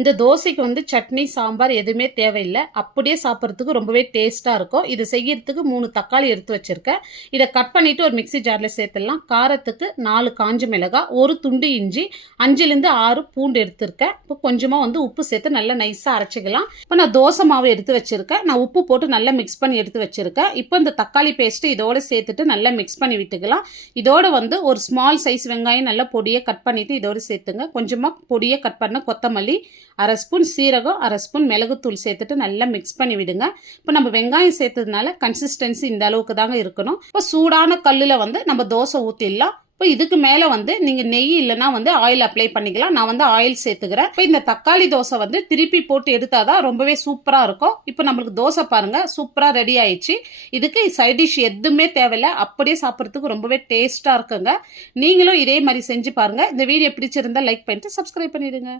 இந்த தோசைக்கு வந்து சட்னி, சாம்பார் எதுவுமே தேவையில்ல. அப்படியே சாப்பிட்றதுக்கு ரொம்பவே டேஸ்ட்டா இருக்கும். இது செய்யறதுக்கு 3 தக்காளி எடுத்து வச்சிருக்கேன். இத கட் பண்ணிட்டு ஒரு மிக்ஸி ஜார்ல சேர்த்துடலாம். காரத்துக்கு 4 காஞ்ச மிளகாய், 1 துண்டு இஞ்சி, 5லிருந்து 6 பூண்டு எடுத்திருக்கேன். இப்போ கொஞ்சமா வந்து உப்பு சேர்த்து நல்லா நைஸா அரைச்சிக்கலாம். இப்போ நான் தோசை மாவு எடுத்து வச்சிருக்கேன். நான் உப்பு போட்டு நல்லா மிக்ஸ் பண்ணி எடுத்து வச்சிருக்கேன். இப்போ இந்த தக்காளி பேஸ்ட் இதோட சேர்த்துட்டு நல்லா மிக்ஸ் பண்ணி விட்டுக்கலாம். இதோட வந்து ஒரு ஸ்மால் சைஸ் வெங்காயம் நல்லா பொடியை கட் பண்ணிட்டு இதோட சேர்த்துங்க. கொஞ்சமா பொடியை கட் பண்ண கொத்தமல்லி, 1/2 ஸ்பூன் சீரகம், 1/2 ஸ்பூன் மிளகுத்தூள் சேர்த்துட்டு நல்லா மிக்ஸ் பண்ணி விடுங்க. இப்போ நம்ம வெங்காயம் சேர்த்ததுனால கன்சிஸ்டன்சி இந்த அளவுக்கு தாங்க இருக்கணும். இப்போ சூடான கல்லில் வந்து நம்ம தோசை ஊற்றிடலாம். இப்போ இதுக்கு மேலே வந்து நீங்கள் நெய் இல்லைனா வந்து ஆயில் அப்ளை பண்ணிக்கலாம். நான் வந்து ஆயில் சேர்த்துக்கிறேன். இப்போ இந்த தக்காளி தோசை வந்து திருப்பி போட்டு எடுத்தாதான் ரொம்பவே சூப்பராக இருக்கும். இப்போ நம்மளுக்கு தோசை பாருங்க சூப்பராக ரெடி ஆயிடுச்சு. இதுக்கு சைட் டிஷ் எதுவுமே தேவையில்லை, அப்படியே சாப்பிட்றதுக்கு ரொம்பவே டேஸ்ட்டாக இருக்குங்க. நீங்களும் இதே மாதிரி செஞ்சு பாருங்க. இந்த வீடியோ பிடிச்சிருந்தா லைக் பண்ணிட்டு சப்ஸ்கிரைப் பண்ணிடுங்க.